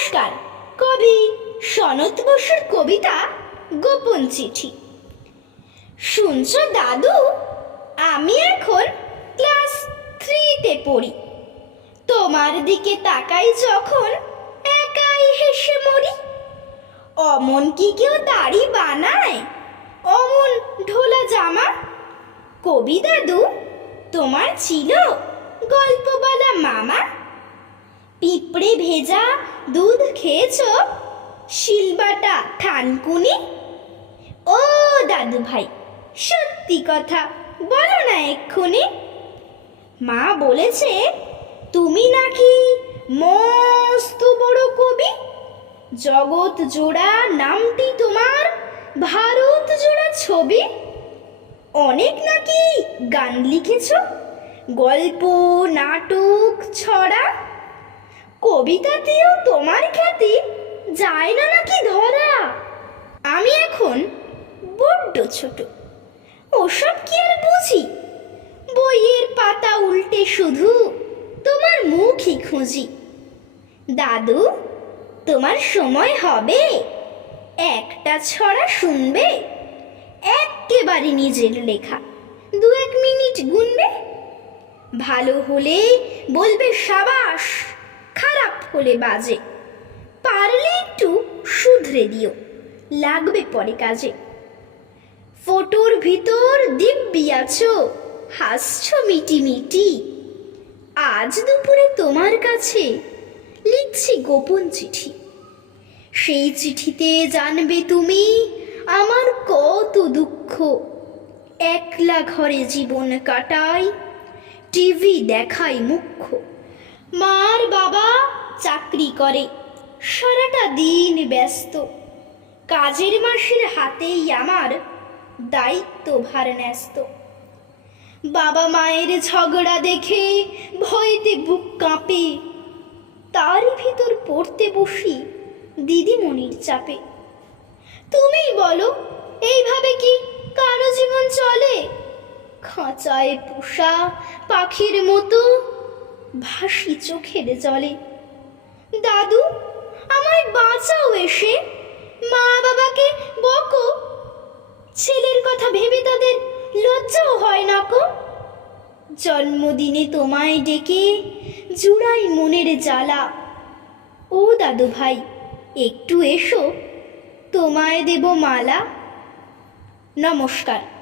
নমস্কার। কবি সনত বসুর কবিতা গোপন চিঠি। শুনছ দাদু? আমি এখন ক্লাস থ্রিতে পড়ি। তোমার দিকে তাকাই যখন একাই হেসে মরি। অমন কি কেউ দাড়ি বানায়? অমন ঢোলা জামা? কবি দাদু, তোমার ছিল গল্প বলা মামা? পিঁপড়ে ভেজা দুধ খেয়েছ? শিলবাটা থানকুনি? ও দাদু ভাই সত্যি কথা, বলো না এক্ষুনি। মা বলেছে, তুমি নাকি মস্ত বড় কবি? জগৎ জোড়া নামটি তোমার ভারত জোড়া ছবি? অনেক নাকি গান লিখেছ? গল্প, নাটক, ছড়া? কবিতাতেও তোমার খ্যাতি যায় না নাকি ধরা? আমি এখন বড্ড ছোট। ওসব কি আর বুঝি? বইয়ের পাতা উল্টে শুধু তোমার মুখই খুঁজি। দাদু, তোমার সময় হবে। একটা ছড়া শুনবে। একেবারে নিজের লেখা। দু এক মিনিট গুনবে। ভালো হলে বলবে সাবাস। হলে বাজে। পারলে একটু শুধরে দিও, লাগবে পরে কাজে। ফটোর ভিতর দিব্যি আছো, হাসছো মিটি মিটি আজ দুপুরে তোমার কাছে লিখছি গোপন চিঠি। সেই চিঠিতে জানবে তুমি আমার কত দুঃখ। একলা ঘরে জীবন কাটাই, টিভি দেখাই মুখ্য। মার চাকরি করে। সারাটা দিন ব্যস্ত। কাজের মাসের হাতেই আমার দায়িত্ব ভার ন্যস্ত। বাবা মায়ের ঝগড়া দেখে ভয়েতে বুক কাঁপে। তারই ভিতর পড়তে বসি দিদিমণির চাপে। তুমি বলো, এইভাবে কি কারও জীবন চলে? খাঁচায় পোষা পাখির মতো ভাসি চোখের জলে। দাদু, আমায় বাঁচাও এসে। মা বাবাকে বকো। ছেলের কথা ভেবে তাদের লজ্জাও হয় না কো। জন্মদিনে তোমায় ডেকে জুড়াই মনের জ্বালা। ও দাদু ভাই, একটু এসো। তোমায় দেব মালা। নমস্কার।